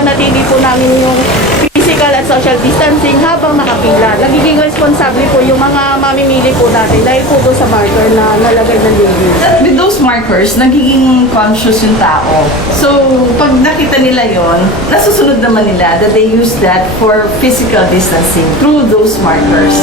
pinapanatili po namin yung physical at social distancing habang nakapila. Nagiging responsable po yung mga mamimili po natin dahil po doon sa marker na nalagay ng label. With those markers, nagiging conscious yung tao. So, pag nakita nila yon, nasusunod naman nila that they use that for physical distancing through those markers.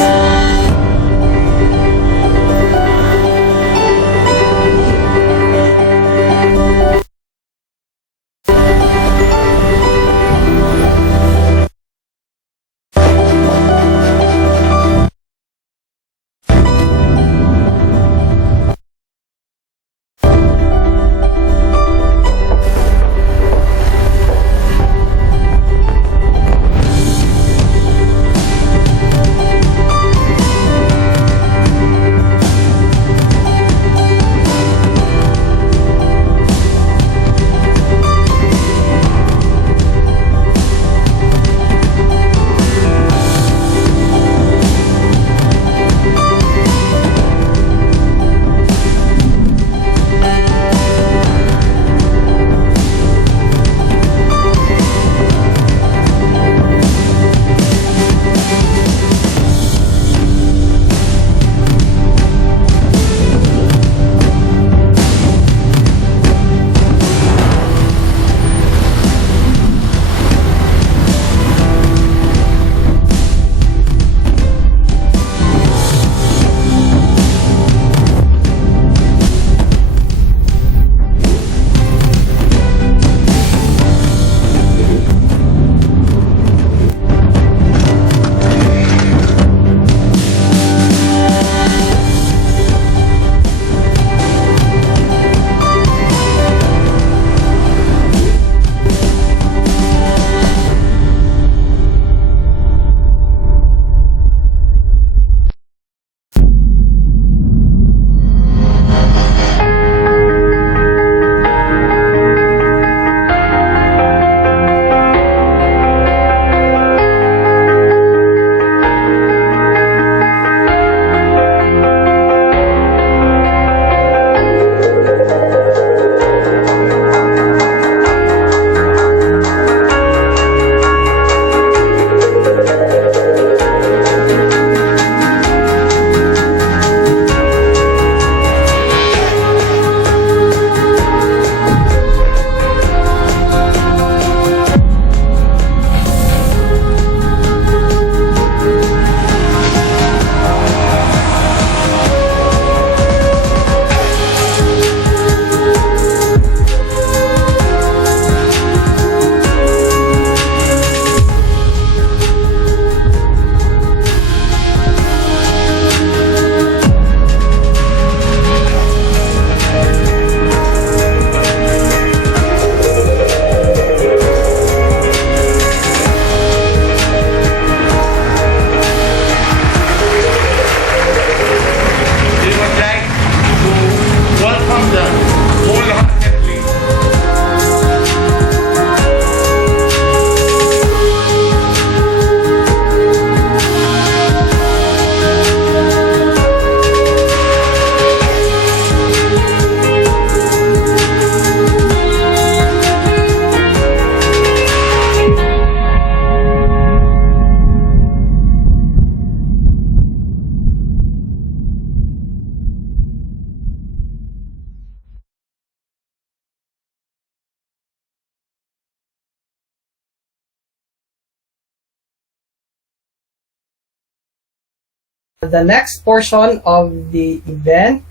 The next portion of the event,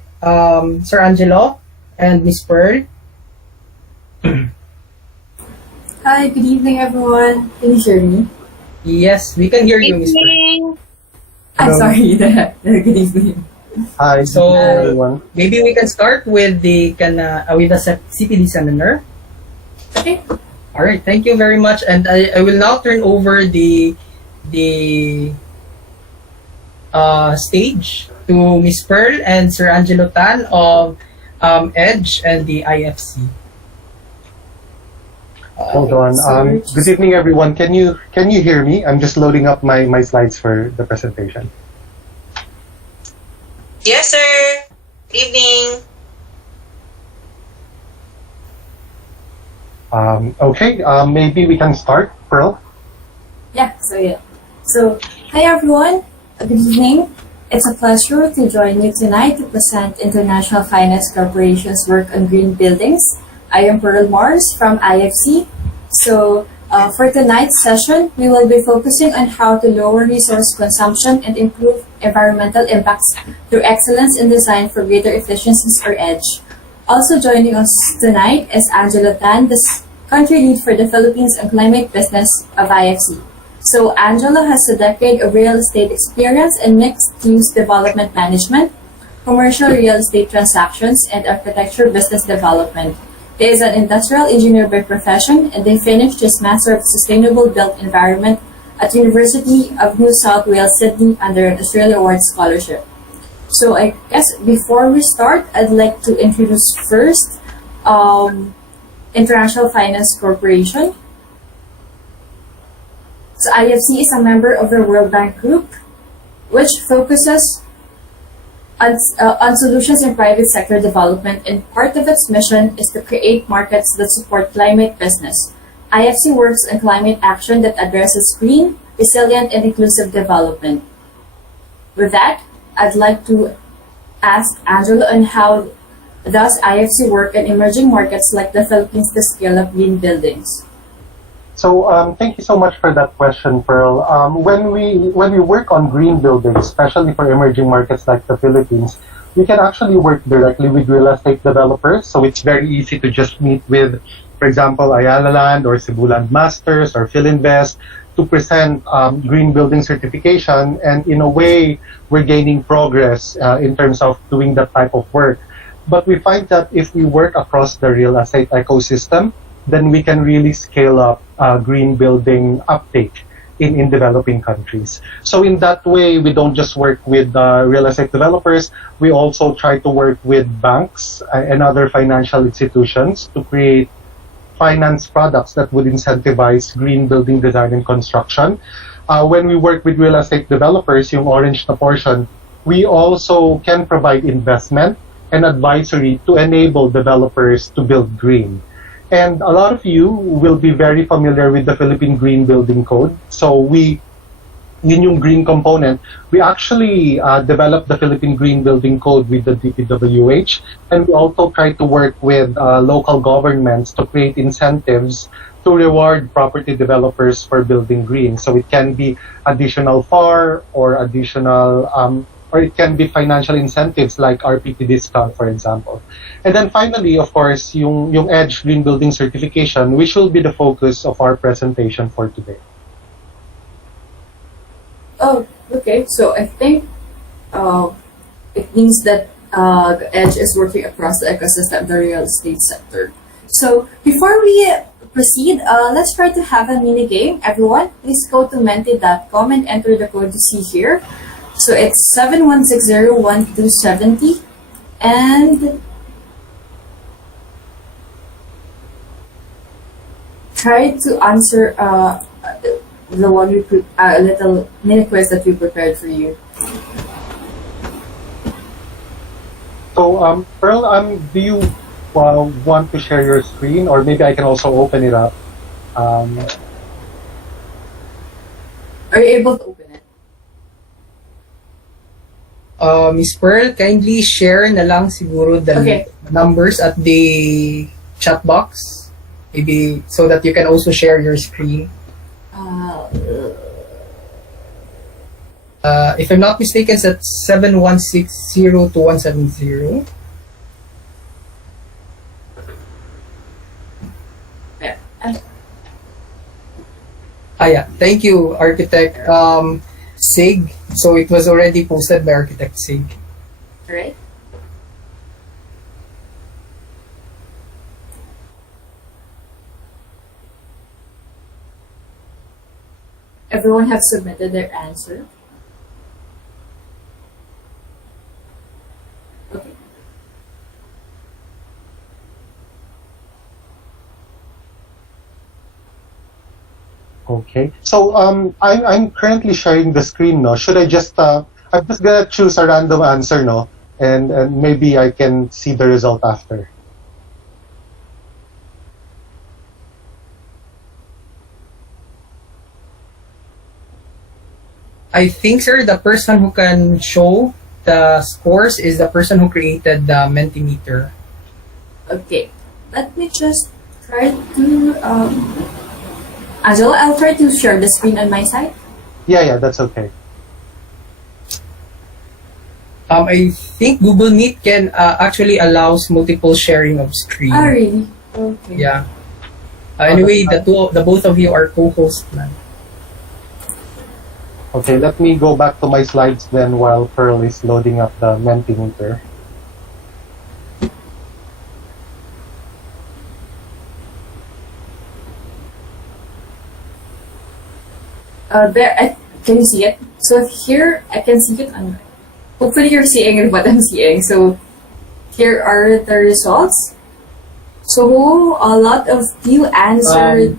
Sir Angelo and Miss Pearl. Hi, good evening, everyone. Can you hear me? Yes, we can hear you, Miss Pearl. I'm sorry. Good evening. Hi, So, everyone. maybe we can start with the CPD seminar. Okay. All right, thank you very much, and I will now turn over the stage to Miss Pearl and Sir Angelo Tan of EDGE and the IFC. Hold on. sorry. Good evening, everyone. Can you hear me? I'm just loading up my slides for the presentation. Yes, sir. Good evening. Okay, maybe we can start, Pearl. Yeah. So, hi everyone. Good evening. It's a pleasure to join you tonight to present International Finance Corporation's work on green buildings. I am Pearl Mars from IFC. So, for tonight's session, we will be focusing on how to lower resource consumption and improve environmental impacts through excellence in design for greater efficiencies or EDGE. Also joining us tonight is Angela Tan, the country lead for the Philippines and climate business of IFC. So Angela has a decade of real estate experience in mixed-use development management, commercial real estate transactions, and architecture business development. He is an industrial engineer by profession, and they finished his Master of Sustainable Built Environment at University of New South Wales, Sydney under an Australia Award Scholarship. So I guess before we start, I'd like to introduce first International Finance Corporation. So IFC is a member of the World Bank Group, which focuses on solutions in private sector development, and part of its mission is to create markets that support climate business. IFC works on climate action that addresses green, resilient, and inclusive development. With that, I'd like to ask Angela on how does IFC work in emerging markets like the Philippines to scale up green buildings? So thank you so much for that question, Pearl. When we work on green buildings, especially for emerging markets like the Philippines, we can actually work directly with real estate developers. So it's very easy to just meet with, for example, Ayala Land or Cebu Land Masters or Philinvest to present green building certification. And in a way, we're gaining progress in terms of doing that type of work. But we find that if we work across the real estate ecosystem, then we can really scale up green building uptake in developing countries. So in that way, we don't just work with real estate developers, we also try to work with banks and other financial institutions to create finance products that would incentivize green building design and construction. When we work with real estate developers, yung orange na portion, we also can provide investment and advisory to enable developers to build green. And a lot of you will be very familiar with the Philippine Green Building Code. So yun yung green component. We actually developed the Philippine Green Building Code with the DPWH, and we also try to work with local governments to create incentives to reward property developers for building green. So it can be additional FAR or additional or it can be financial incentives like RPT discount, for example. And then finally, of course, yung EDGE Green Building Certification, which will be the focus of our presentation for today. Oh, okay. So I think it means that the EDGE is working across the ecosystem of the real estate sector. So before we proceed, let's try to have a mini game. Everyone, please go to menti.com and enter the code you see here. So it's 71601270, and try to answer the one we put a little mini quiz that we prepared for you. So Pearl, do you want to share your screen, or maybe I can also open it up? Are you able to open it? Miss Pearl, kindly share na lang siguro the Okay. numbers at the chat box, maybe so that you can also share your screen. If I'm not mistaken, it's 71602170. Yeah. Yeah. Thank you, Architect Sig. So it was already posted by Architect Sig. All right. Everyone have submitted their answer. Okay. Okay. So I'm currently sharing the screen, no? Should I just I'm just gonna choose a random answer, no? And maybe I can see the result after. I think, sir, the person who can show the scores is the person who created the Mentimeter. Okay, let me just try to, Angela, I'll try to share the screen on my side. Yeah, that's okay. I think Google Meet can actually allows multiple sharing of screen. Ah, really? Okay. Yeah. Anyway, the both of you are co-hosts, man. Okay, let me go back to my slides then while Pearl is loading up the Mentimeter. Can you see it? So here, I can see it on. Hopefully, you're seeing what I'm seeing. So here are the results. So a lot of you answered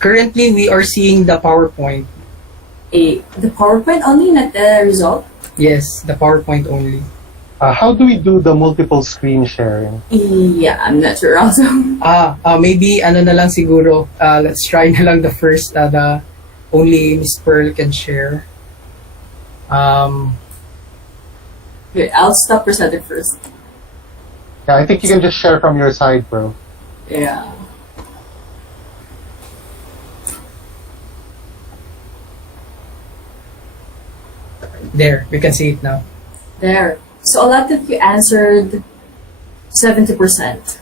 Currently, we are seeing the PowerPoint. the PowerPoint only, not the result. Yes, the PowerPoint only. How do we do the multiple screen sharing? Yeah, I'm not sure also. Maybe ano na lang siguro. Let's try na lang the first. The only Miss Pearl can share. Okay, I'll stop presenting first. Yeah, I think you can just share from your side, Pearl. Yeah. There, we can see it now. There. So a lot of you answered 70%.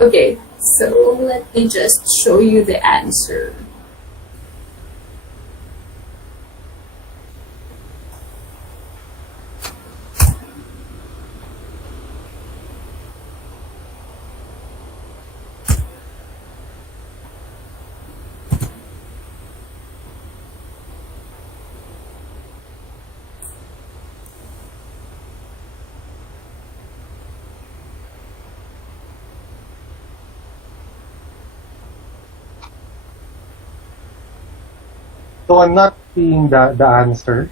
Okay, so let me just show you the answer. So I'm not seeing the answer.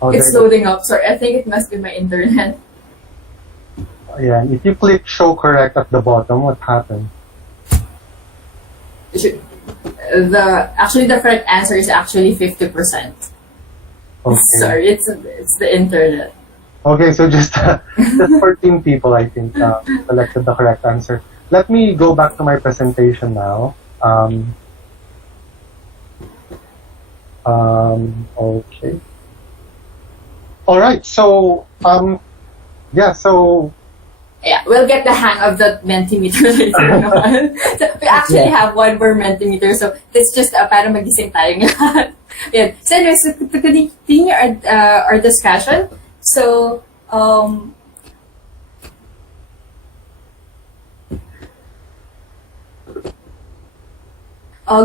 Oh, It's there- loading up. Sorry, I think it must be my internet. Yeah, if you click show correct at the bottom, what happened? It should, the correct answer is actually 50%. Okay. Sorry, it's the internet. Okay, so just 14 people, I think, selected the correct answer. Let me go back to my presentation now. Okay. All right. So, Yeah, we'll get the hang of the Mentimeter later on. So we actually have one more Mentimeter, so it's just para magising tayong lahat. Yan. So anyways, to continue our discussion, so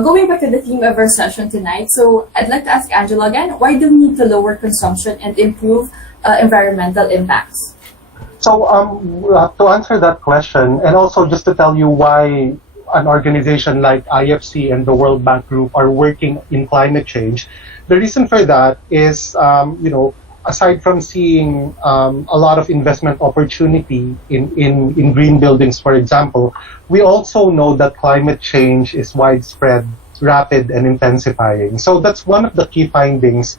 going back to the theme of our session tonight, so I'd like to ask Angela again, why do we need to lower consumption and improve environmental impacts? So, to answer that question, and also just to tell you why an organization like IFC and the World Bank Group are working in climate change, the reason for that is, aside from seeing a lot of investment opportunity in green buildings, for example, we also know that climate change is widespread, rapid, and intensifying. So that's one of the key findings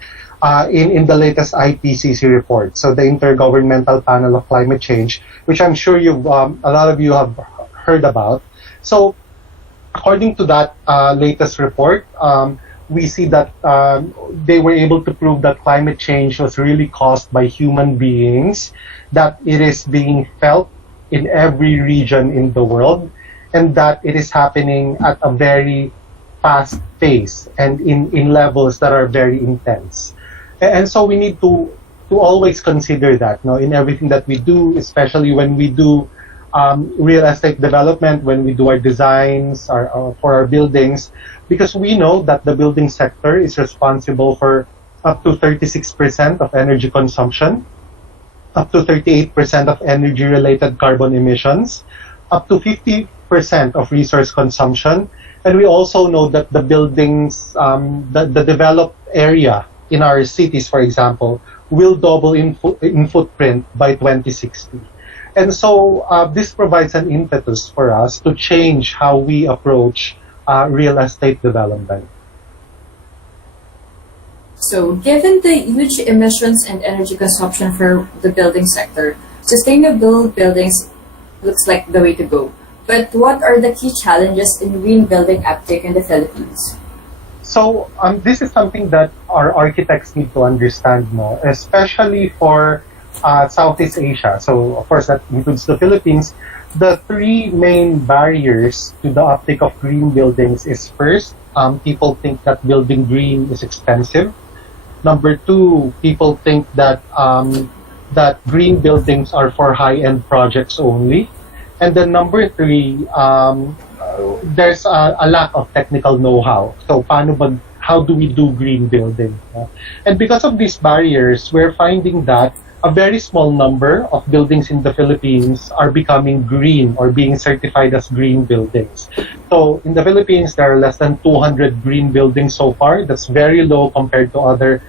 in the latest IPCC report, so the Intergovernmental Panel of Climate Change, which I'm sure a lot of you have heard about. So, according to that latest report, we see that they were able to prove that climate change was really caused by human beings, that it is being felt in every region in the world, and that it is happening at a very fast pace and in levels that are very intense. And so we need to always consider that, in everything that we do, especially when we do real estate development, when we do our designs for our buildings, because we know that the building sector is responsible for up to 36% of energy consumption, up to 38% of energy-related carbon emissions, up to 50% of resource consumption, and we also know that the buildings, the developed area in our cities, for example, will double in footprint by 2060. And so this provides an impetus for us to change how we approach real estate development. So, given the huge emissions and energy consumption for the building sector, sustainable buildings looks like the way to go. But what are the key challenges in green building uptake in the Philippines? So this is something that our architects need to understand more, especially for Southeast Asia. So of course that includes the Philippines. The three main barriers to the uptake of green buildings is first, people think that building green is expensive. Number two, people think that that green buildings are for high-end projects only. And then number three, there's a lack of technical know-how. So how do we do green building? And because of these barriers, we're finding that a very small number of buildings in the Philippines are becoming green or being certified as green buildings. So in the Philippines, there are less than 200 green buildings so far. That's very low compared to other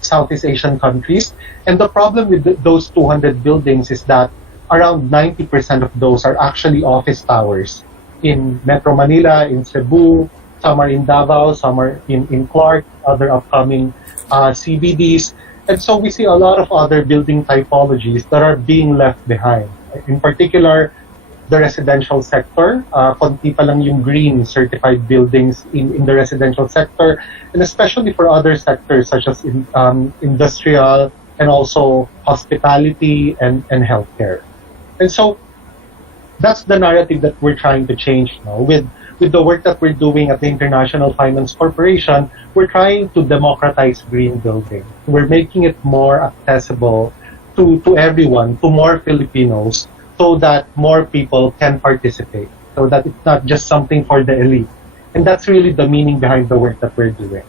Southeast Asian countries. And the problem with those 200 buildings is that around 90% of those are actually office towers in Metro Manila, in Cebu, some are in Davao, some are in Clark, other upcoming CBDs. And so we see a lot of other building typologies that are being left behind. In particular, the residential sector, konti pa lang yung green certified buildings in the residential sector, and especially for other sectors such as industrial and also hospitality and healthcare. And so that's the narrative that we're trying to change now. With the work that we're doing at the International Finance Corporation, we're trying to democratize green building. We're making it more accessible to everyone, to more Filipinos, so that more people can participate, so that it's not just something for the elite. And that's really the meaning behind the work that we're doing.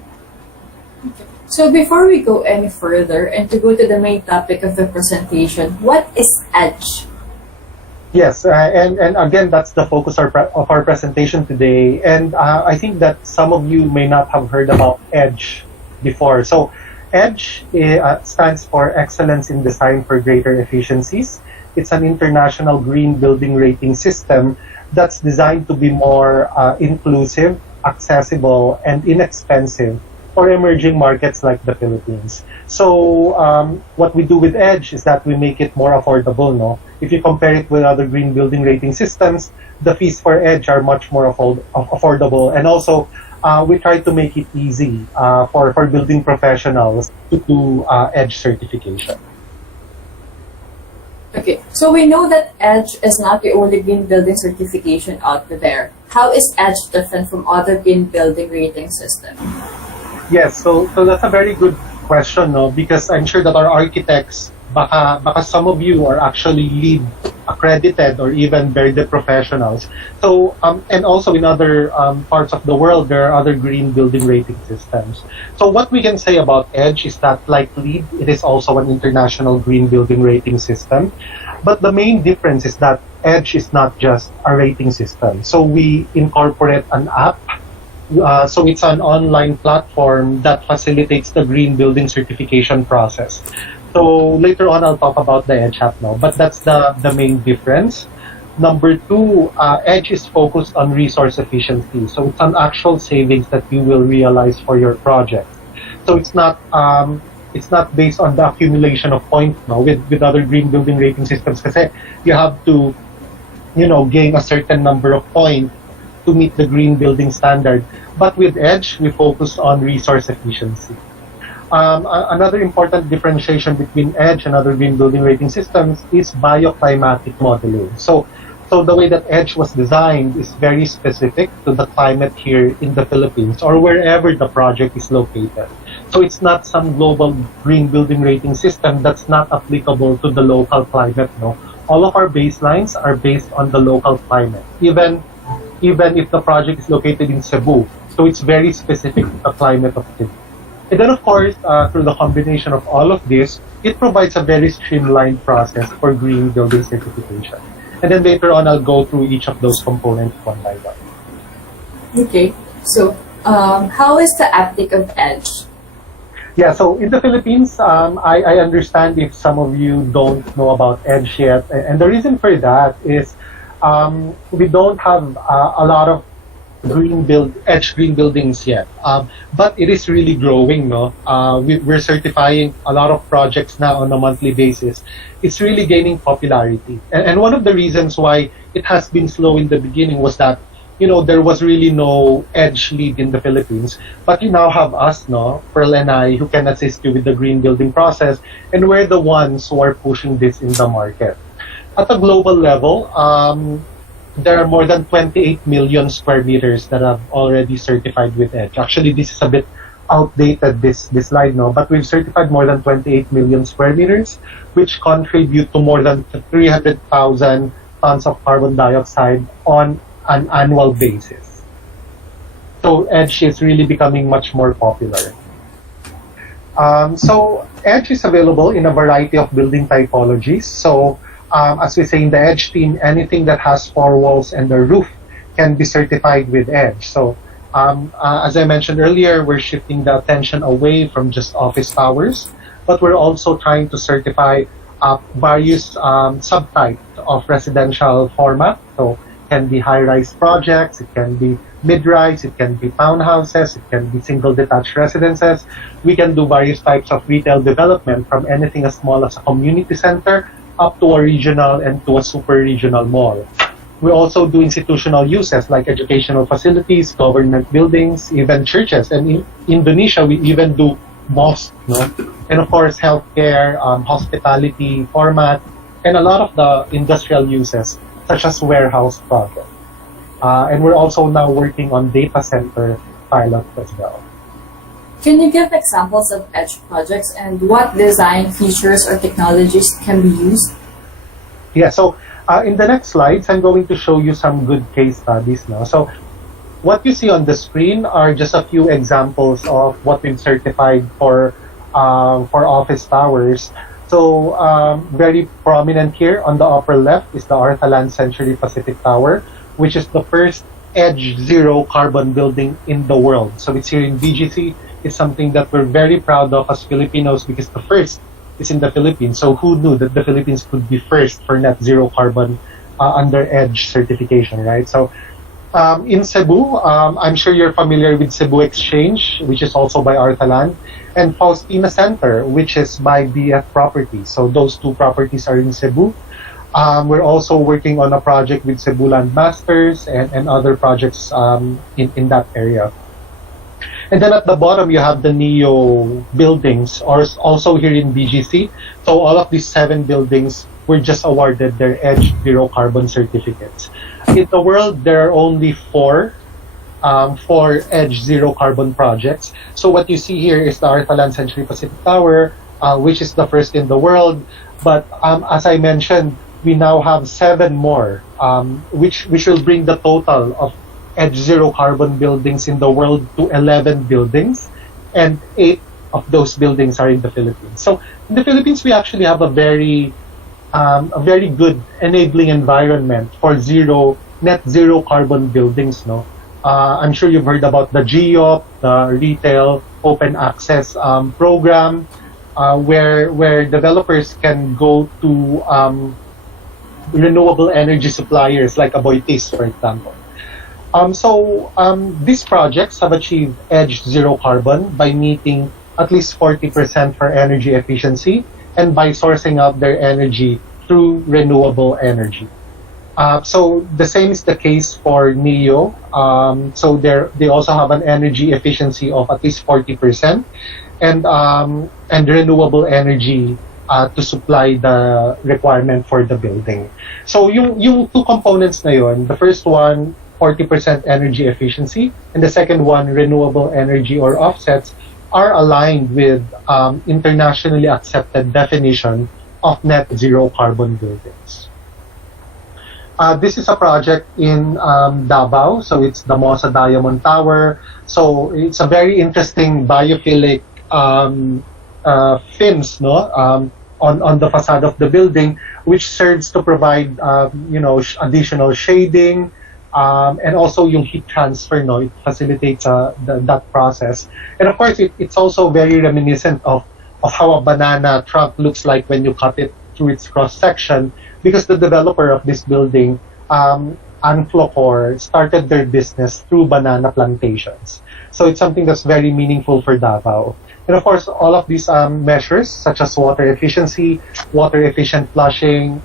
So before we go any further and to go to the main topic of the presentation, what is EDGE? Yes, and again, that's the focus of our presentation today. And I think that some of you may not have heard about EDGE before. So EDGE stands for Excellence in Design for Greater Efficiencies. It's an international green building rating system that's designed to be more inclusive, accessible, and inexpensive for emerging markets like the Philippines. So what we do with EDGE is that we make it more affordable. No, if you compare it with other green building rating systems, the fees for EDGE are much more affordable, and also we try to make it easy for building professionals to do EDGE certification. Okay, so we know that EDGE is not the only green building certification out there. How is EDGE different from other green building rating systems? Yes, so that's a very good question, no? Because I'm sure that our architects, baka some of you are actually LEED accredited or even VERDE professionals. So and also in other parts of the world, there are other green building rating systems. So what we can say about EDGE is that, like LEED, it is also an international green building rating system. But the main difference is that EDGE is not just a rating system. So we incorporate an app. So it's an online platform that facilitates the green building certification process. So later on, I'll talk about the EDGE app now, but that's the main difference. Number two, EDGE is focused on resource efficiency. So it's an actual savings that you will realize for your project. So it's not based on the accumulation of points now with other green building rating systems, kasi you have to, gain a certain number of points to meet the green building standard. But with EDGE, we focus on resource efficiency. Another important differentiation between EDGE and other green building rating systems is bioclimatic modeling. So the way that EDGE was designed is very specific to the climate here in the Philippines or wherever the project is located. So it's not some global green building rating system that's not applicable to the local climate. No, all of our baselines are based on the local climate, even if the project is located in Cebu. So it's very specific to the climate of Cebu. And then, of course, through the combination of all of this, it provides a very streamlined process for green building certification. And then later on, I'll go through each of those components one by one. Okay, so how is the uptake of EDGE? Yeah, so in the Philippines, I understand if some of you don't know about EDGE yet. And the reason for that is we don't have a lot of edge green buildings yet, but it is really growing. No, we're certifying a lot of projects now on a monthly basis. It's really gaining popularity, and one of the reasons why it has been slow in the beginning was that there was really no edge lead in the Philippines, but you now have us, no, Pearl and I, who can assist you with the green building process, and we're the ones who are pushing this in the market. At a global level, there are more than 28 million square meters that have already certified with EDGE. Actually, this is a bit outdated, this slide, no, but we've certified more than 28 million square meters, which contribute to more than 300,000 tons of carbon dioxide on an annual basis. So EDGE is really becoming much more popular. So EDGE is available in a variety of building typologies. So as we say in the EDGE team, anything that has 4 walls and a roof can be certified with EDGE. So as I mentioned earlier, we're shifting the attention away from just office towers, but we're also trying to certify various subtypes of residential format. So it can be high-rise projects, it can be mid-rise, it can be townhouses, it can be single detached residences. We can do various types of retail development, from anything as small as a community center up to a regional and to a super regional mall. We also do institutional uses like educational facilities, government buildings, even churches. And in Indonesia, we even do mosques, no? And of course, healthcare, hospitality format, and a lot of the industrial uses, such as warehouse projects. And we're also now working on data center pilots as well. Can you give examples of EDGE projects and what design features or technologies can be used? Yeah, so in the next slides, I'm going to show you some good case studies now. So what you see on the screen are just a few examples of what we've certified for office towers. So very prominent here on the upper left is the Arthalan Century Pacific Tower, which is the first EDGE zero carbon building in the world. So it's here in BGC. It's something that we're very proud of as Filipinos because the first is in the Philippines. So who knew that the Philippines could be first for net zero carbon under EDGE certification, right? So in Cebu, I'm sure you're familiar with Cebu Exchange, which is also by Arthalan, and Faustina Center, which is by BF Properties. So those two properties are in Cebu. We're also working on a project with Cebu Land Masters and other projects in that area. And then at the bottom, you have the NEO buildings, or also here in BGC. So all of these 7 buildings were just awarded their EDGE Zero Carbon certificates. In the world, there are only 4 EDGE Zero Carbon projects. So what you see here is the Arthalan Century Pacific Tower, which is the first in the world. But as I mentioned, we now have 7 more, which will bring the total of EDGE Zero Carbon buildings in the world to 11 buildings, and 8 of those buildings are in the Philippines. So in the Philippines, we actually have a very good enabling environment for net zero carbon buildings. No, I'm sure you've heard about the GEOP, the Retail Open Access program, where developers can go to renewable energy suppliers like Aboitiz, for example. These projects have achieved EDGE Zero Carbon by meeting at least 40% for energy efficiency and by sourcing out their energy through renewable energy. So the same is the case for NEO. So they also have an energy efficiency of at least 40% and renewable energy to supply the requirement for the building. So yung 2 components na yun, the first one, 40% energy efficiency, and the second one, renewable energy or offsets, are aligned with internationally accepted definition of net zero carbon buildings. This is a project in Davao, so it's the Mosa Diamond Tower. So it's a very interesting biophilic fins, no, on the facade of the building, which serves to provide additional shading. And also yung heat transfer, no, it facilitates that process. And of course, it's also very reminiscent of how a banana trunk looks like when you cut it through its cross section, because the developer of this building Anflocor started their business through banana plantations. So it's something that's very meaningful for Davao. And of course, all of these measures, such as water efficiency, water efficient flushing,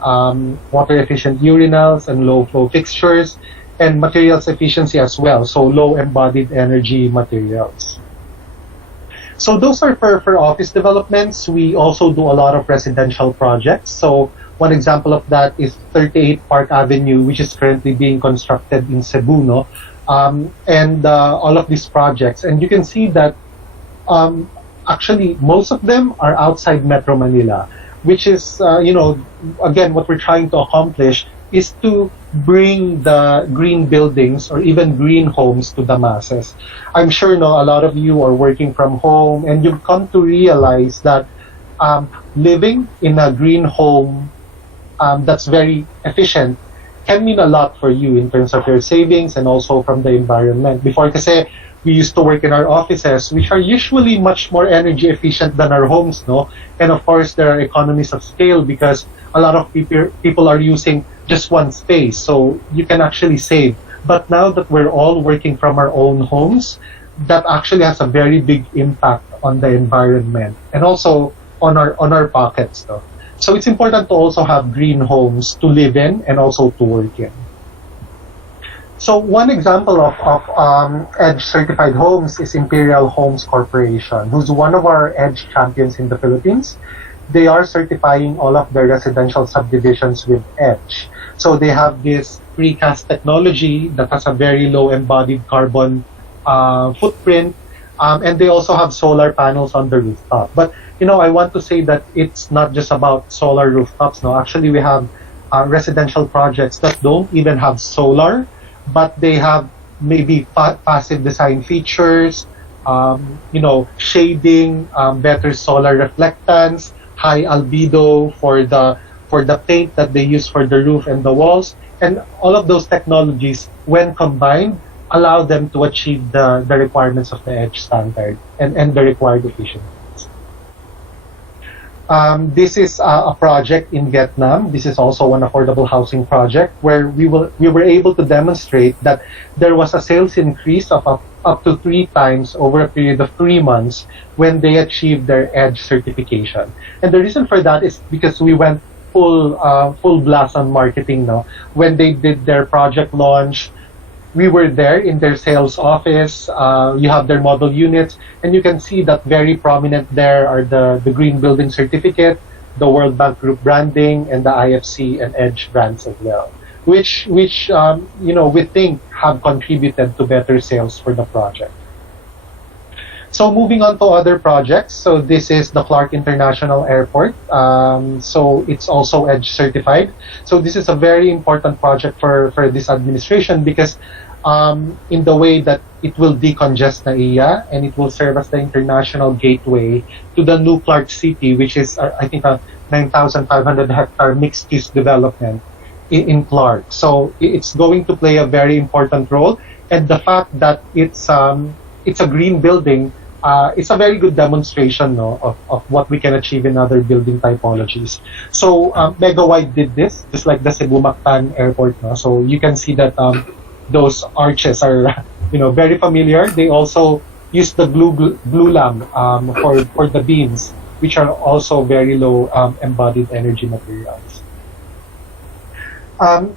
water efficient urinals and low flow fixtures, and materials efficiency as well, so low embodied energy materials. So those are for office developments. We also do a lot of residential projects. So one example of that is 38 Park Avenue, which is currently being constructed in Cebu, no? And all of these projects. And you can see that actually most of them are outside Metro Manila, which is, again, what we're trying to accomplish is to bring the green buildings or even green homes to the masses. I'm sure a lot of you are working from home and you've come to realize that living in a green home that's very efficient can mean a lot for you in terms of your savings and also from the environment. Before, kasi we used to work in our offices, which are usually much more energy efficient than our homes, no? And of course, there are economies of scale because a lot of people are using just one space, so you can actually save. But now that we're all working from our own homes, that actually has a very big impact on the environment and also on our pockets, no? So it's important to also have green homes to live in and also to work in. So one example of EDGE certified homes is Imperial Homes Corporation, who's one of our EDGE champions in the Philippines. They are certifying all of their residential subdivisions with EDGE. So they have this precast technology that has a very low embodied carbon footprint, and they also have solar panels on the rooftop. But I want to say that it's not just about solar rooftops. No, actually we have residential projects that don't even have solar, but they have maybe passive design features, shading, better solar reflectance, high albedo for the paint that they use for the roof and the walls, and all of those technologies, when combined, allow them to achieve the requirements of the EDGE standard and the required efficiencies. This is a project in Vietnam. This is also an affordable housing project where we were able to demonstrate that there was a sales increase of up to 3 times over a period of 3 months when they achieved their EDGE certification. And the reason for that is because we went full blast on marketing now. When they did their project launch, we were there in their sales office. You have their model units, and you can see that very prominent there are the Green Building Certificate, the World Bank Group branding, and the IFC and EDGE brands as well, which we think have contributed to better sales for the project. So moving on to other projects. So this is the Clark International Airport. So it's also EDGE certified. So this is a very important project for this administration because in the way that it will decongest NAIA and it will serve as the international gateway to the new Clark City, which is I think a 9,500 hectare mixed-use development in Clark. So it's going to play a very important role, and the fact that it's a green building. It's a very good demonstration of what we can achieve in other building typologies. So Megawide did this, just like the Cebu Mactan Airport. No? So you can see that those arches are very familiar. They also use the blue lamp for the beams, which are also very low embodied energy materials.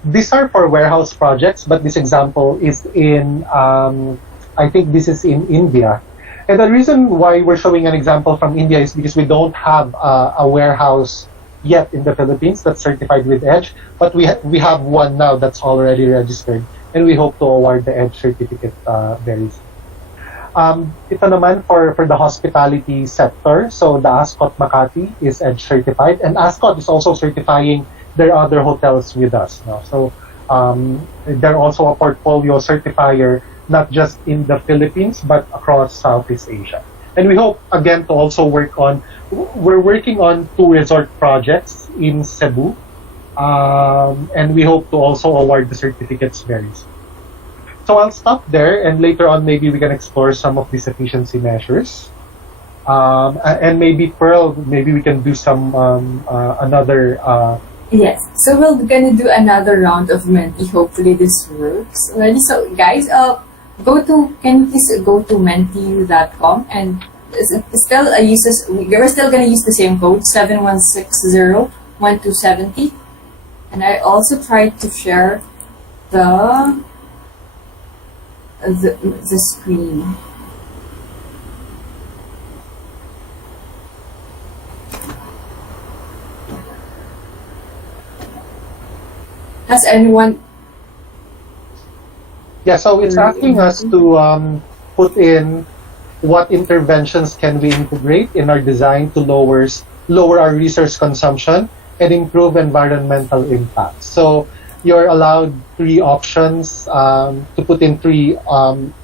These are for warehouse projects, but this example is in, I think this is in India. And the reason why we're showing an example from India is because we don't have a warehouse yet in the Philippines that's certified with EDGE, but we have one now that's already registered, and we hope to award the EDGE certificate very soon. Ito naman for the hospitality sector, so the Ascot Makati is EDGE certified, and Ascot is also certifying their other hotels with us. No? So they're also a portfolio certifier, not just in the Philippines, but across Southeast Asia. And we hope, again, to also we're working on 2 resort projects in Cebu, and we hope to also award the certificates very soon. So I'll stop there, and later on maybe we can explore some of these efficiency measures. And maybe Pearl, maybe we can do some another Yes. So we're gonna do another round of Menti. Hopefully this works already. So guys, can you please go to menti.com and still we're still gonna use the same code 7160 and I also tried to share the the screen. Has anyone? Yeah, so it's asking us to put in what interventions can we integrate in our design to lower our resource consumption and improve environmental impact. So you're allowed three options to put in three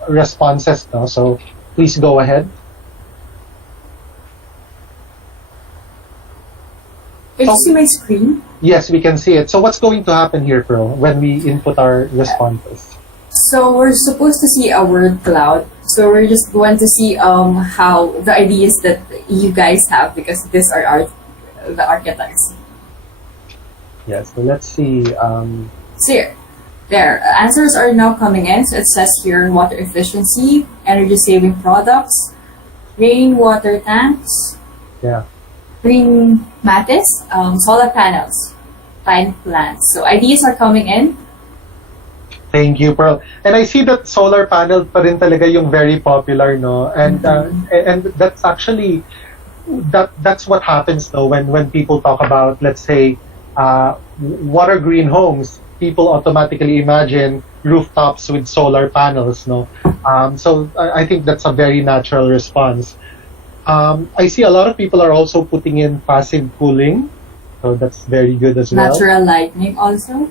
responses. No? So please go ahead. Can you see my screen? Yes, we can see it. So what's going to happen here, Pearl, when we input our responses? So we're supposed to see a word cloud. So we're just going to see how the ideas that you guys have because these are the architects. Yes, so let's see. So here, there, answers are now coming in. So it says here water efficiency, energy saving products, rainwater tanks, Yeah. green mattis, solar panels, pine plants. So ideas are coming in. Thank you, Pearl. And I see that solar panel pa rin talaga yung very popular, no? And and that's actually that's what happens though when people talk about, let's say, what are green homes? People automatically imagine rooftops with solar panels, no? So I think that's a very natural response. I see a lot of people are also putting in passive cooling, so that's very good as well. Natural lighting also.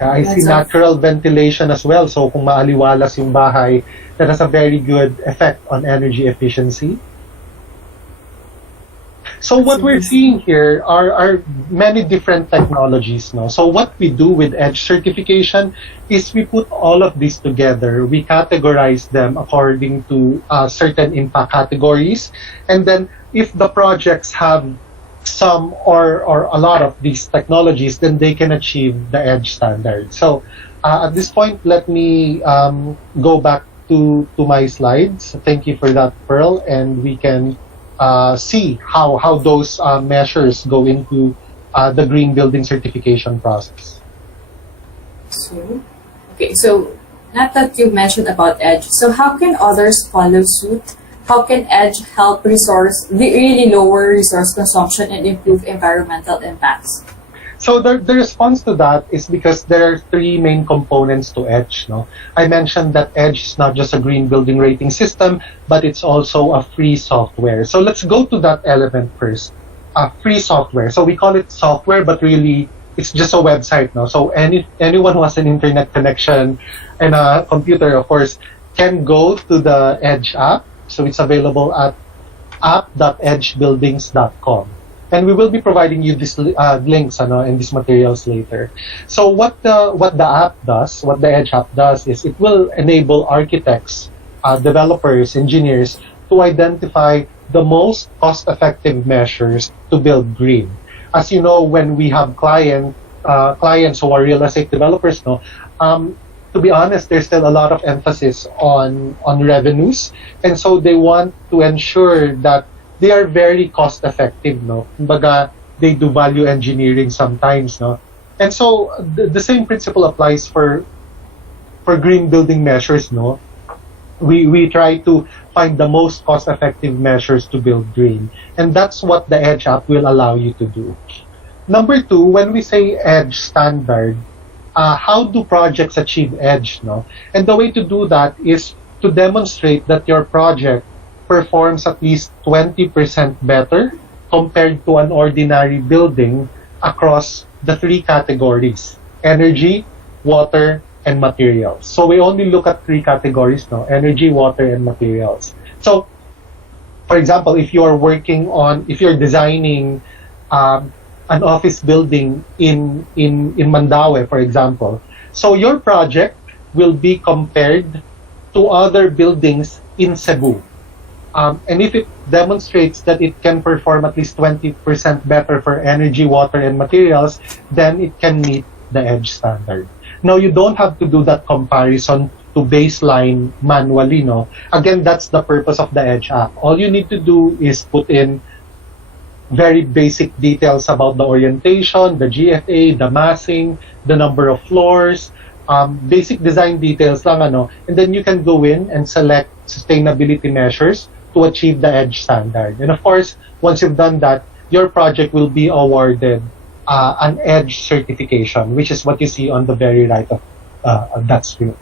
I see natural ventilation as well. So kung maaliwalas yung bahay, that has a very good effect on energy efficiency. So what we're seeing here are many different technologies. No? So what we do with EDGE certification is we put all of these together. We categorize them according to certain impact categories. And then if the projects have some or a lot of these technologies, then they can achieve the EDGE standard. So at this point, let me go back to my slides. Thank you for that, Pearl, and we can see how those measures go into the green building certification process. So, okay, so not that you mentioned about EDGE, so how can others follow suit? How can EDGE help really lower resource consumption and improve environmental impacts? So the response to that is because there are three main components to EDGE. No? I mentioned that EDGE is not just a green building rating system, but it's also a free software. So let's go to that element first. Free software. So we call it software, but really it's just a website. No? So anyone who has an internet connection and a computer, of course, can go to the EDGE app. So it's available at app.edgebuildings.com. And we will be providing you these links and these materials later. So what the app does, what the EDGE app does is it will enable architects, developers, engineers to identify the most cost-effective measures to build green. As you know, when we have clients who are real estate developers, to be honest, there's still a lot of emphasis on revenues, and so they want to ensure that they are very cost effective, no? Kumbaga, they do value engineering sometimes, no? And so the same principle applies for green building measures, no? We try to find the most cost effective measures to build green, and that's what the EDGE app will allow you to do. Number two, when we say EDGE standard, how do projects achieve EDGE, no? And the way to do that is to demonstrate that your project performs at least 20% better compared to an ordinary building across the three categories: energy, water, and materials. So we only look at three categories now: energy, water, and materials. So, for example, if you're designing an office building in Mandaue, for example, so your project will be compared to other buildings in Cebu. And if it demonstrates that it can perform at least 20% better for energy, water, and materials, then it can meet the EDGE standard. Now, you don't have to do that comparison to baseline manually, no? Again, that's the purpose of the EDGE app. All you need to do is put in very basic details about the orientation, the GFA, the massing, the number of floors, basic design details lang, ano, and then you can go in and select sustainability measures to achieve the EDGE standard. And of course, once you've done that, your project will be awarded an EDGE certification, which is what you see on the very right of that screen.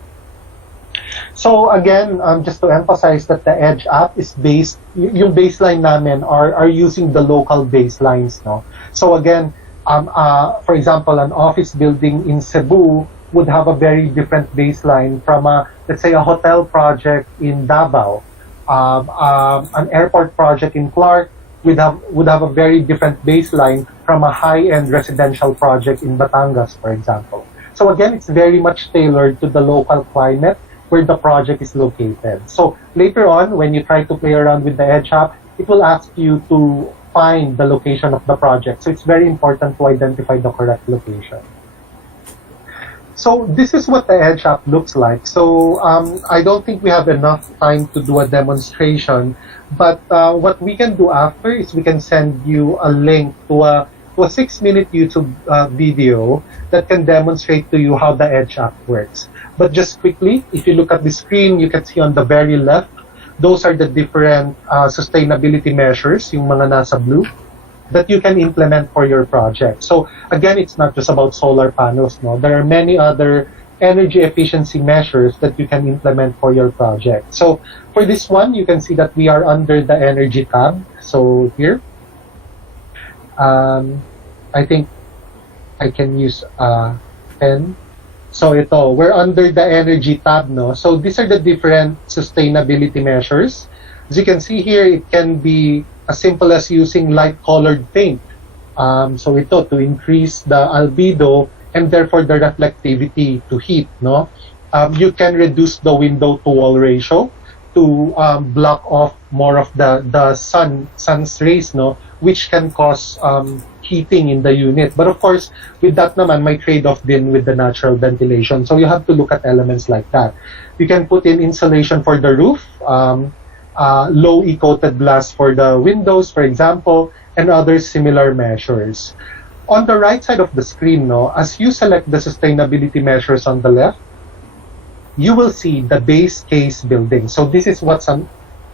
So again, just to emphasize that the EDGE app is based, yung baseline namin are using the local baselines, no? So again, for example, an office building in Cebu would have a very different baseline from let's say a hotel project in Davao. An airport project in Clark would have a very different baseline from a high-end residential project in Batangas, for example. So again, it's very much tailored to the local climate where the project is located. So later on, when you try to play around with the EDGE app, it will ask you to find the location of the project. So it's very important to identify the correct location. So this is what the EDGE app looks like. So I don't think we have enough time to do a demonstration, but what we can do after is we can send you a link to a 6-minute YouTube video that can demonstrate to you how the EDGE app works. But just quickly, if you look at the screen, you can see on the very left, those are the different sustainability measures, yung mga nasa blue, that you can implement for your project. So again, it's not just about solar panels, no? There are many other energy efficiency measures that you can implement for your project. So for this one, you can see that we are under the energy tab. So here, I think I can use pen. So ito, we're under the energy tab, no? So these are the different sustainability measures. As you can see here, it can be as simple as using light-colored paint. So ito, to increase the albedo and therefore the reflectivity to heat, no? You can reduce the window-to-wall ratio to block off more of the sun's rays, no? Which can cause heating in the unit. But of course, with that naman, may trade-off din with the natural ventilation. So you have to look at elements like that. You can put in insulation for the roof, low E-coated glass for the windows, for example, and other similar measures. On the right side of the screen, no, as you select the sustainability measures on the left, you will see the base case building. So this is what's an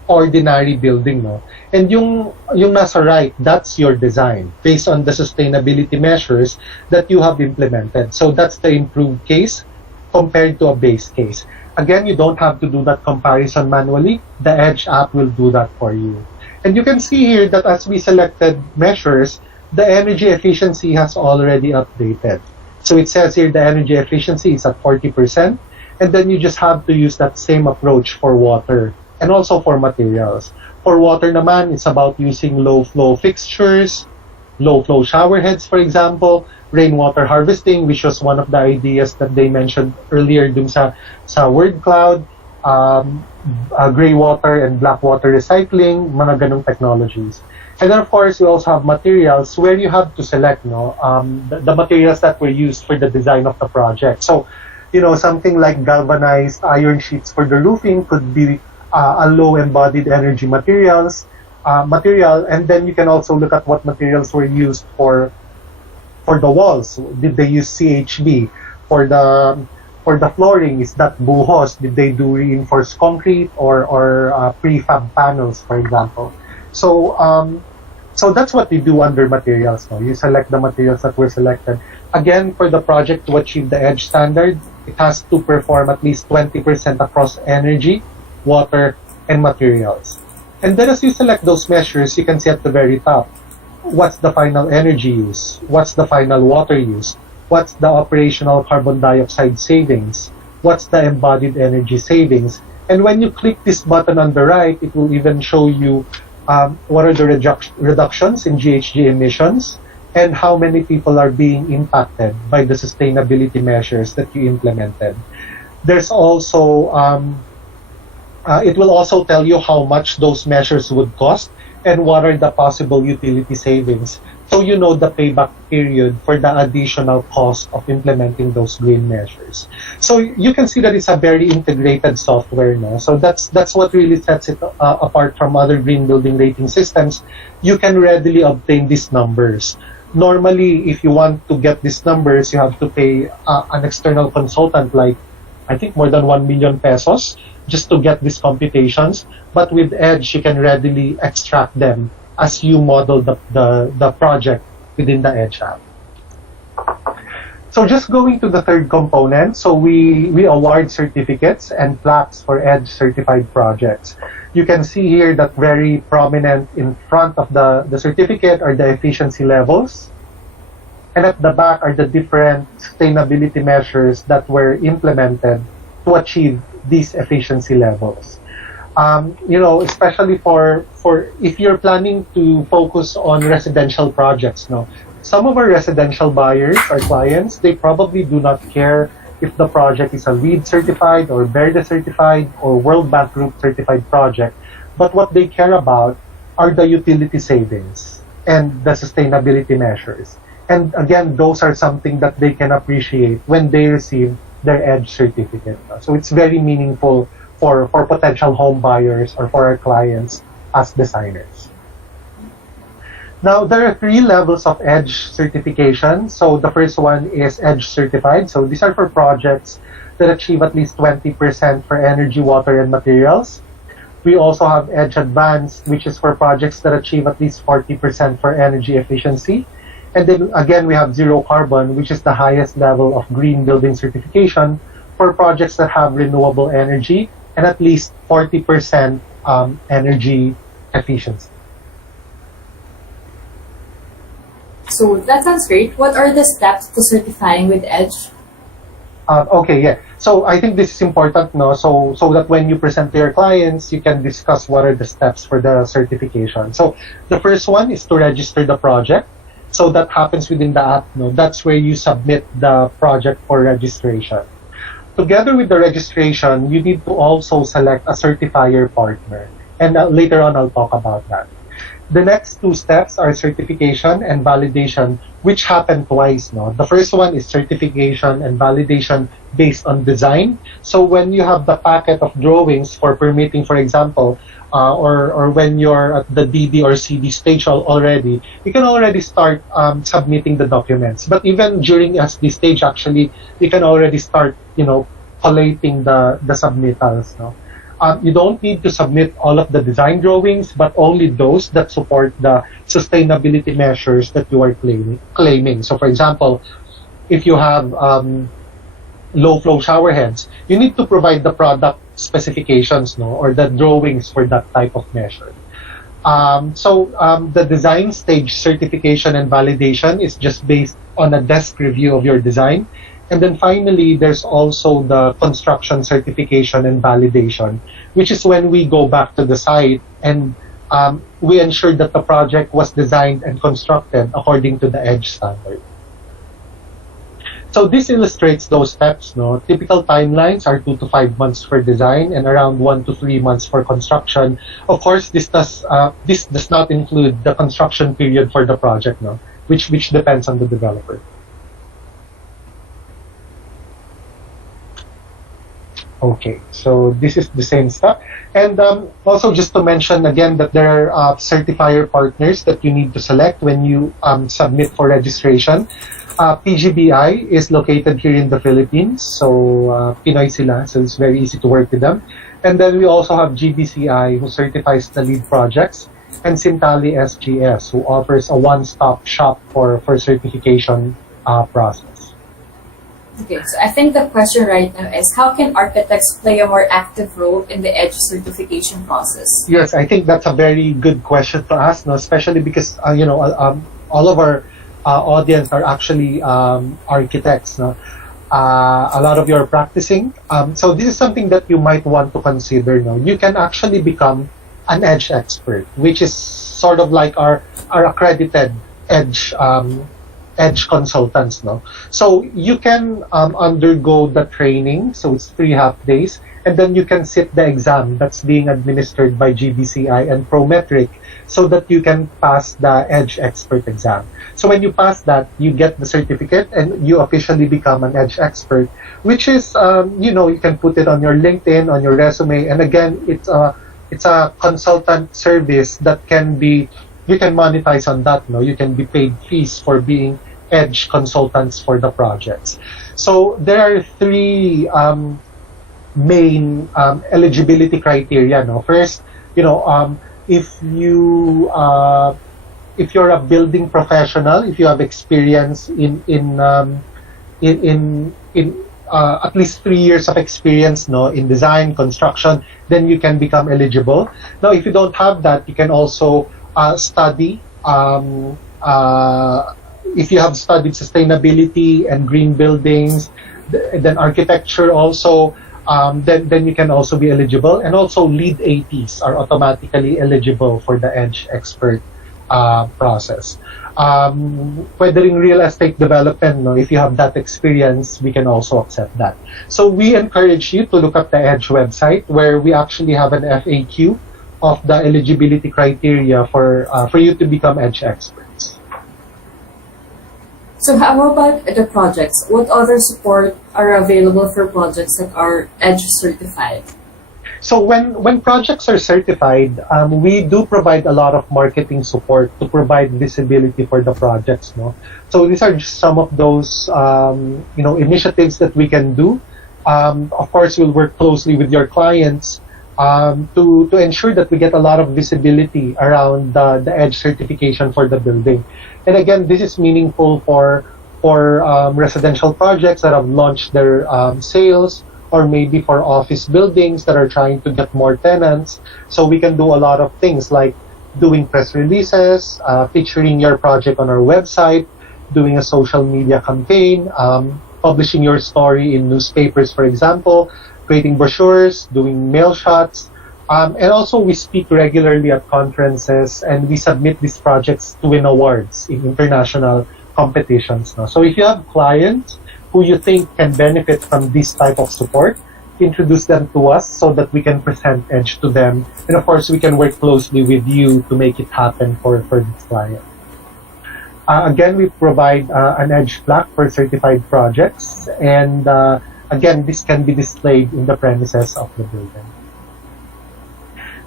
ordinary building, no? And yung nasa right, that's your design based on the sustainability measures that you have implemented. So that's the improved case compared to a base case. Again, you don't have to do that comparison manually. The EDGE app will do that for you. And you can see here that as we selected measures, the energy efficiency has already updated. So it says here the energy efficiency is at 40%, and then you just have to use that same approach for water and also for materials. For water naman, it's about using low-flow fixtures, low-flow shower heads, for example, rainwater harvesting, which was one of the ideas that they mentioned earlier dun sa word cloud, gray water and black water recycling, mga ganong technologies. And then, of course, you also have materials where you have to select, no, the materials that were used for the design of the project. So, you know, something like galvanized iron sheets for the roofing could be a low embodied energy material, and then you can also look at what materials were used for the walls. Did they use CHB? For the flooring, is that buhos? Did they do reinforced concrete or prefab panels, for example? So that's what you do under materials. No? You select the materials that were selected. Again, for the project to achieve the EDGE standard, it has to perform at least 20% across energy, water, and materials. And then as you select those measures, you can see at the very top, what's the final energy use? What's the final water use? What's the operational carbon dioxide savings? What's the embodied energy savings? And when you click this button on the right, it will even show you what are the reductions in GHG emissions and how many people are being impacted by the sustainability measures that you implemented. There's also It will also tell you how much those measures would cost and what are the possible utility savings. So you know the payback period for the additional cost of implementing those green measures. So you can see that it's a very integrated software. No? So that's what really sets it apart from other green building rating systems. You can readily obtain these numbers. Normally, if you want to get these numbers, you have to pay an external consultant, like I think more than 1 million pesos, just to get these computations. But with Edge, you can readily extract them as you model the project within the Edge app. So just going to the third component, so we award certificates and plaques for Edge certified projects. You can see here that very prominent in front of the certificate are the efficiency levels. And at the back are the different sustainability measures that were implemented to achieve these efficiency levels. Especially for if you're planning to focus on residential projects, no, some of our residential buyers, our clients, they probably do not care if the project is a LEED certified or Verde certified or World Bank Group certified project. But what they care about are the utility savings and the sustainability measures. And again, those are something that they can appreciate when they receive their EDGE certificate. So it's very meaningful for potential home buyers or for our clients as designers. Now, there are 3 levels of EDGE certification. So the first one is EDGE certified. So these are for projects that achieve at least 20% for energy, water, and materials. We also have EDGE advanced, which is for projects that achieve at least 40% for energy efficiency. And then again, we have zero carbon, which is the highest level of green building certification for projects that have renewable energy and at least 40% energy efficiency. So that sounds great. What are the steps to certifying with EDGE? Okay, yeah. So I think this is important, no? So that when you present to your clients, you can discuss what are the steps for the certification. So the first one is to register the project. So that happens within the app, no? That's where you submit the project for registration. Together with the registration, you need to also select a certifier partner. And later on, I'll talk about that. The next 2 steps are certification and validation, which happen twice. No? The first one is certification and validation based on design. So when you have the packet of drawings for permitting, for example, or when you're at the DD or CD stage already, you can already start submitting the documents. But even during SD stage, actually, you can already start, collating the submittals. No? You don't need to submit all of the design drawings, but only those that support the sustainability measures that you are claiming. So, for example, if you have low-flow shower heads, you need to provide the product specifications, or the drawings for that type of measure. The design stage certification and validation is just based on a desk review of your design. And then finally, there's also the construction certification and validation, which is when we go back to the site and we ensure that the project was designed and constructed according to the EDGE standard. So this illustrates those steps. No? Typical timelines are 2 to 5 months for design and around 1 to 3 months for construction. Of course, this does not include the construction period for the project, no? which depends on the developer. Okay, so this is the same stuff. And also just to mention again that there are certifier partners that you need to select when you submit for registration. PGBI is located here in the Philippines, so Pinoy sila, so it's very easy to work with them. And then we also have GBCI, who certifies the lead projects, and Sintali SGS, who offers a one-stop shop for certification process. Okay, so I think the question right now is how can architects play a more active role in the EDGE certification process? Yes, I think that's a very good question to ask, no? Especially because all of our audience are actually architects. No? A lot of you are practicing. So this is something that you might want to consider. No? You can actually become an EDGE expert, which is sort of like our accredited EDGE edge consultants, no? So you can undergo the training, so it's 3 half days, and then you can sit the exam that's being administered by GBCI and Prometric, so that you can pass the Edge Expert exam. So when you pass that, you get the certificate and you officially become an Edge Expert, which is, you can put it on your LinkedIn, on your resume, and again, it's a consultant service that you can monetize on that, no? You can be paid fees for being Edge consultants for the projects. So there are three main eligibility criteria, no? First, if you're a building professional, if you have experience in at least 3 years of experience, no, in design, construction, then you can become eligible. Now, if you don't have that, you can also study. If you have studied sustainability and green buildings, then architecture also, then you can also be eligible. And also lead ATs are automatically eligible for the Edge Expert process. Whether in real estate development, no, if you have that experience, we can also accept that. So we encourage you to look at the Edge website, where we actually have an FAQ of the eligibility criteria for you to become Edge Experts. So how about the projects? What other support are available for projects that are Edge certified? So when projects are certified, we do provide a lot of marketing support to provide visibility for the projects, no? So these are just some of those initiatives that we can do. Of course, we'll work closely with your clients to ensure that we get a lot of visibility around the Edge certification for the building. And again, this is meaningful for residential projects that have launched their sales, or maybe for office buildings that are trying to get more tenants. So we can do a lot of things like doing press releases, featuring your project on our website, doing a social media campaign, publishing your story in newspapers, for example, creating brochures, doing mail shots. And also we speak regularly at conferences, and we submit these projects to win awards in international competitions. No? So if you have clients who you think can benefit from this type of support, introduce them to us so that we can present Edge to them. And of course, we can work closely with you to make it happen for this client. Again, we provide an Edge plaque for certified projects. And again, this can be displayed in the premises of the building.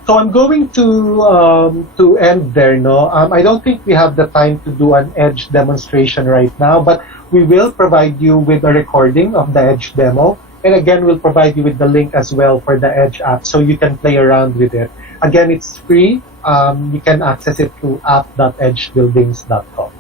So I'm going to end there. No, I don't think we have the time to do an Edge demonstration right now, but we will provide you with a recording of the Edge demo, and again, we'll provide you with the link as well for the Edge app, so you can play around with it. Again, it's free. You can access it through app.edgebuildings.com.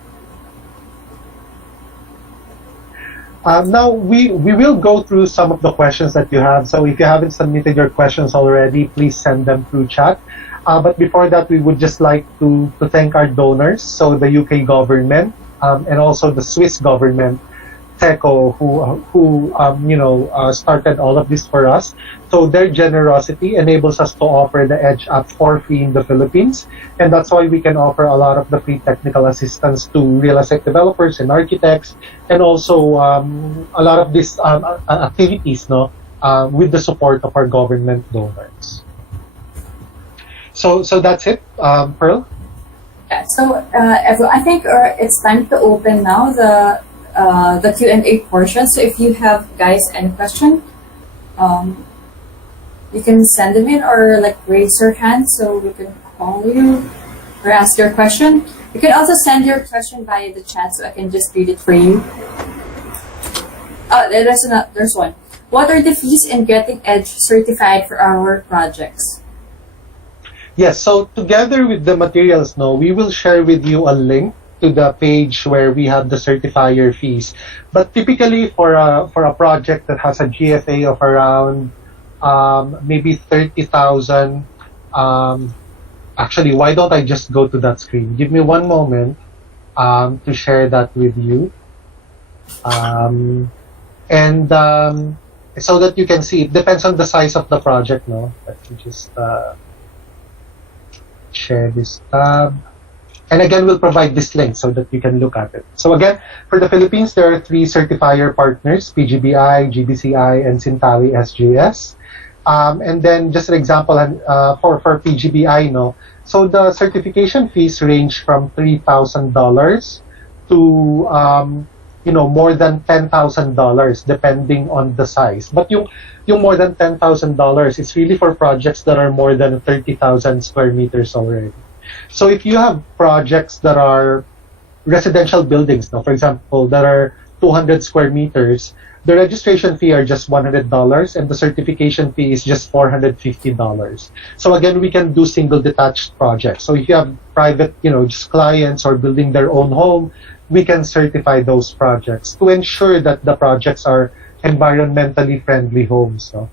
Now, we will go through some of the questions that you have. So if you haven't submitted your questions already, please send them through chat. But before that, we would just like to thank our donors, so the UK government, and also the Swiss government, TECO, who started all of this for us. So their generosity enables us to offer the Edge app for free in the Philippines, and that's why we can offer a lot of the free technical assistance to real estate developers and architects, and also a lot of these activities, with the support of our government donors. So that's it, Pearl. Yeah, so everyone, I think it's time to open now the Q&A portion. So if you have, guys, any question, you can send them in, or like raise your hand so we can call you or ask your question. You can also send your question via the chat so I can just read it for you. There's one. What are the fees in getting Edge certified for our projects? Yes, so together with the materials, we will share with you a link to the page where we have the certifier fees. But typically for a project that has a GFA of around maybe 30,000, actually, why don't I just go to that screen? Give me one moment to share that with you. And so that you can see, it depends on the size of the project, Let me just share this tab. And again, we'll provide this link so that you can look at it. So again, for the Philippines, there are 3 certifier partners, PGBI, GBCI, and Sintawi SGS. And then just an example for PGBI, no. So the certification fees range from $3,000 to more than $10,000 depending on the size. But yung more than $10,000, it's really for projects that are more than 30,000 square meters already. So if you have projects that are residential buildings, no, for example, that are 200 square meters, the registration fee are just $100 and the certification fee is just $450. So again, we can do single detached projects. So if you have private, just clients or building their own home, we can certify those projects to ensure that the projects are environmentally friendly homes. No?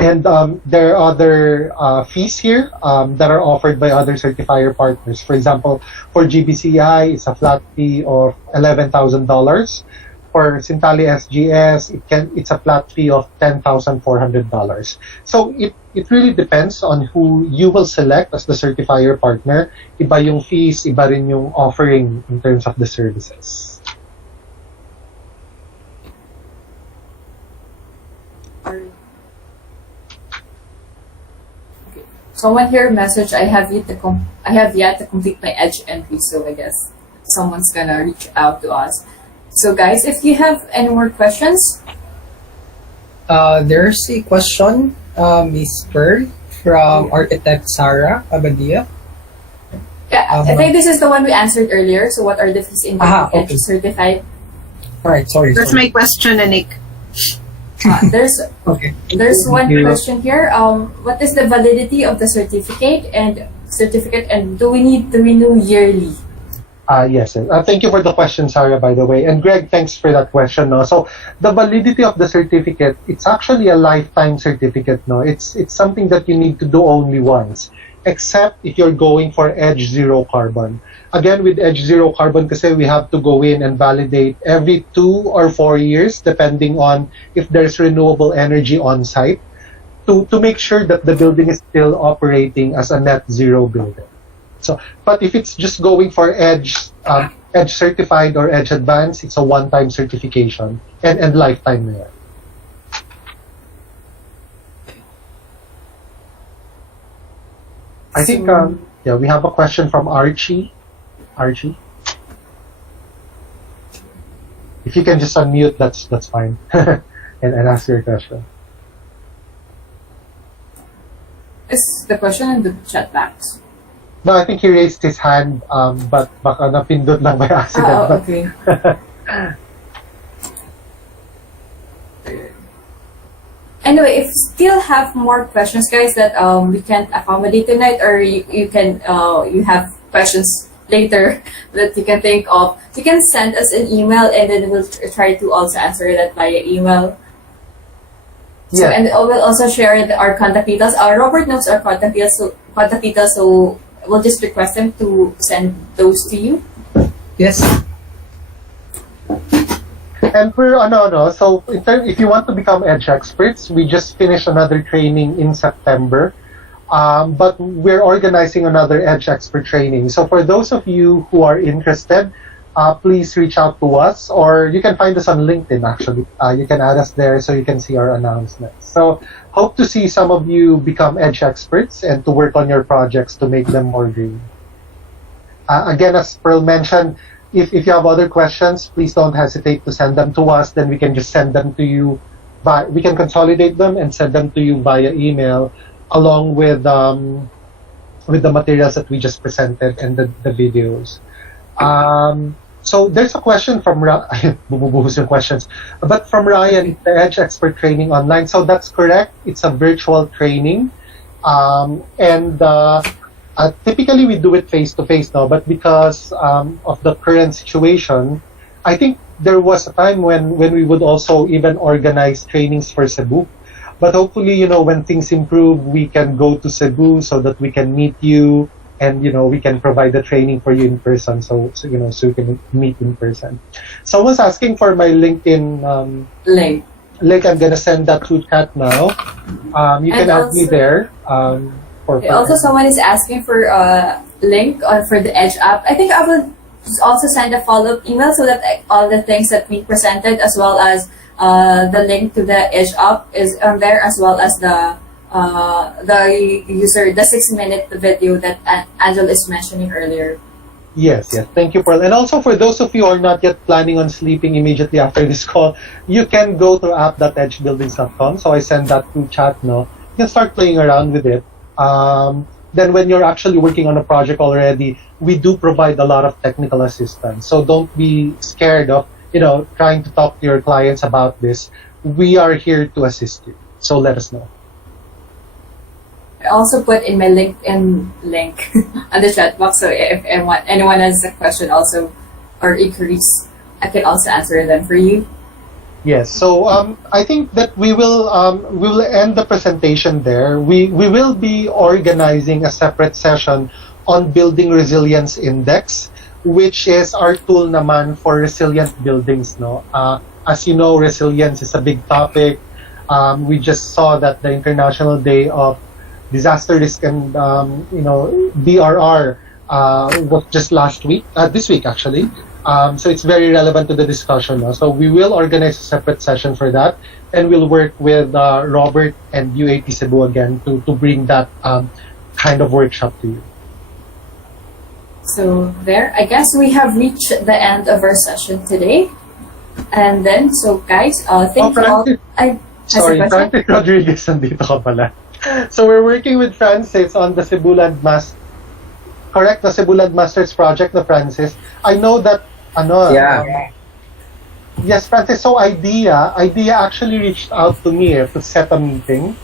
And there are other fees here that are offered by other certifier partners. For example, for GBCI, it's a flat fee of $11,000. For Sintali SGS, it's a flat fee of $10,400. So it really depends on who you will select as the certifier partner. Iba yung fees, iba rin yung offering in terms of the services. Someone here messaged, I have yet to complete my edge entry, so I guess someone's gonna reach out to us. So guys, if you have any more questions, There's a question, Miss Pearl, from architect Sarah Abadia. yeah, I think this is the one we answered earlier. So what are the fees in getting okay. edge certified? All right, sorry. That's my question, Anik. There's Okay. one Thank you. question here. What is the validity of the certificate, and do we need to renew yearly? Yes. Thank you for the question, Sarah, by the way. And Greg, thanks for that question. No? So the validity of the certificate, it's actually a lifetime certificate. No? It's something that you need to do only once, except if you're going for Edge Zero Carbon. Again, with Edge Zero Carbon, kasi we have to go in and validate every 2 or 4 years, depending on if there's renewable energy on site, to make sure that the building is still operating as a net zero building. So, but if it's just going for Edge certified or Edge advanced, it's a one-time certification and lifetime na yan. I think we have a question from Archie. Archie, if you can just unmute, that's fine, and ask your question. Is the question in the chat box? No, I think he raised his hand, but baka napindot lang by accident. Oh, okay. Anyway, if you still have more questions, guys, that we can't accommodate tonight, or you have questions later that you can think of, you can send us an email, and then we'll try to also answer that via email. So, Yeah. and we'll also share our contact details. Robert knows our contact details, so we'll just request him to send those to you. Yes. And for so if you want to become Edge experts, we just finished another training in September, but we're organizing another Edge expert training. So for those of you who are interested, please reach out to us, or you can find us on LinkedIn. Actually, you can add us there so you can see our announcements. So hope to see some of you become Edge experts and to work on your projects to make them more green. Again, as Pearl mentioned, if you have other questions, please don't hesitate to send them to us. Then we can just send them to you. We can consolidate them and send them to you via email, along with the materials that we just presented and the videos. So there's a question from bumubuhos yung questions, but from Ryan, the Edge Expert Training Online. So that's correct. It's a virtual training, and typically we do it face to face now. But because of the current situation, I think there was a time when we would also even organize trainings for Cebu. But hopefully, when things improve, we can go to Cebu so that we can meet you. And we can provide the training for you in person, so you can meet in person. Someone's asking for my LinkedIn Link. link. I'm gonna send that to chat now. You can add me there for Also, someone is asking for a link for the Edge app. I think I will also send a follow-up email so that all the things that we presented, as well as the link to the Edge app, is on there, as well as the 6-minute video that Angel is mentioning earlier. Yes, yes. Thank you, Pearl. And also for those of you who are not yet planning on sleeping immediately after this call, you can go to app.edgebuildings.com. So I send that to chat, no? You can start playing around with it. Then when you're actually working on a project already, we do provide a lot of technical assistance. So don't be scared of, trying to talk to your clients about this. We are here to assist you. So let us know. I also put in my LinkedIn link on the chat box, so if anyone has a question also or inquiries, I can also answer them for you. Yes. So I think that we will end the presentation there. We will be organizing a separate session on building resilience index, which is our tool naman for resilient buildings. No, as you know, resilience is a big topic. We just saw that the International Day of Disaster Risk and DRR was just this week actually. So it's very relevant to the discussion. No? So we will organize a separate session for that, and we'll work with Robert and UAP Cebu again to bring that kind of workshop to you. So there, I guess we have reached the end of our session today. And then, so guys, thank you all. Sorry, Francis Rodriguez, nandito ka pala. So we're working with Francis on the Cebu Land the Cebu Land Masters project, no, Francis? I know that, yes, Francis, so Idea actually reached out to me to set a meeting.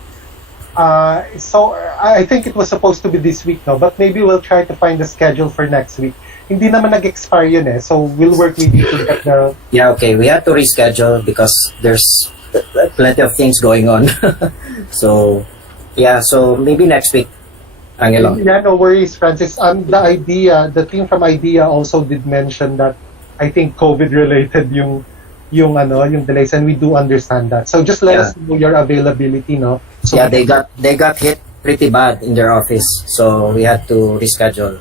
So I think it was supposed to be this week, no? But maybe we'll try to find the schedule for next week. Hindi naman nag-expire yun eh, so we'll work with you to get the... Yeah, okay, we have to reschedule because there's plenty of things going on. So, yeah, so maybe next week. Angelo. Yeah, no worries, Francis. The team from Idea also did mention that I think COVID-related yung delays, and we do understand that. So just let us know your availability, no? So yeah, they got hit pretty bad in their office, so we had to reschedule.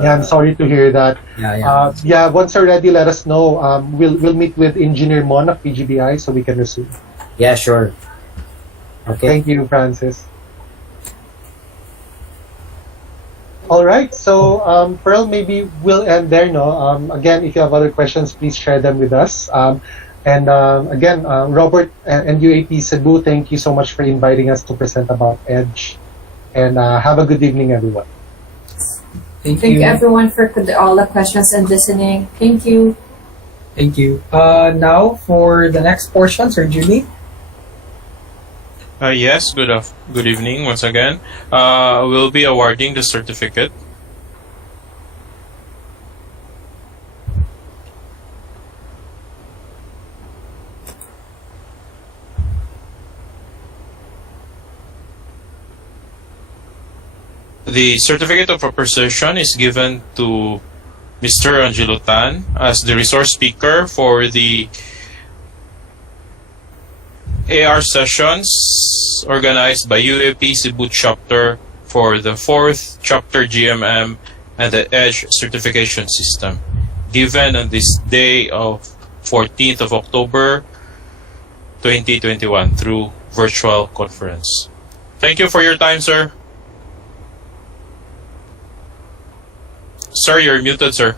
Yeah, I'm sorry to hear that. Yeah. Once you're ready, let us know. We'll meet with Engineer Mon of PGBI so we can resume. Yeah, sure. Okay. Thank you, Francis. All right, so Pearl, maybe we'll end there, no? Again, if you have other questions, please share them with us. And again, Robert and UAP Cebu, thank you so much for inviting us to present about EDGE. And have a good evening, everyone. Thank Thank you. you everyone for all the questions and listening. Thank you. Thank you. Now for the next portion, Sir Julie. Yes, good evening once again. We'll be awarding the certificate. The certificate of appreciation is given to Mr. Angelo Tan as the resource speaker for the AR sessions organized by UAP Cebu Chapter for the 4th Chapter GMM and the EDGE certification system, given on this day of 14th of October 2021 through virtual conference. Thank you for your time, sir. Sir, you're muted, sir.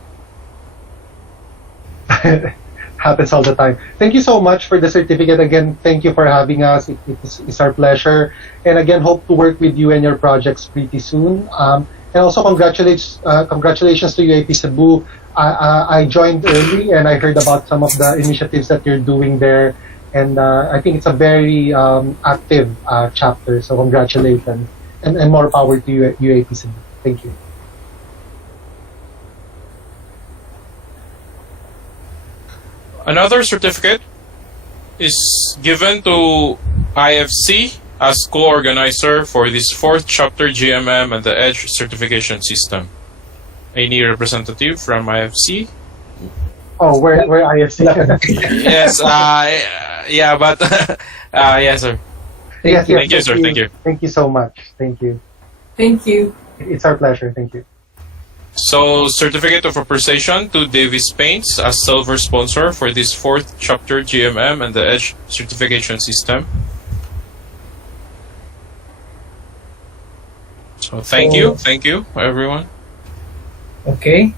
Happens all the time. Thank you so much for the certificate. Again, thank you for having us. It's our pleasure. And again, hope to work with you and your projects pretty soon. And also congratulations to UAP Cebu. I joined early and I heard about some of the initiatives that you're doing there. And I think it's a very active chapter. So congratulations. And more power to you, UAP Cebu. Thank you. Another certificate is given to IFC as co-organizer for this 4th Chapter GMM and the EDGE certification system. Any representative from IFC? Oh, where IFC? Yes, yeah, but yes, sir. Yes, Thank you, sir. Thank you. Thank you so much. Thank you. Thank you. It's our pleasure. Thank you. So, certificate of appreciation to Davis Paints as silver sponsor for this 4th chapter GMM and the Edge certification system. So, thank you, everyone. Okay.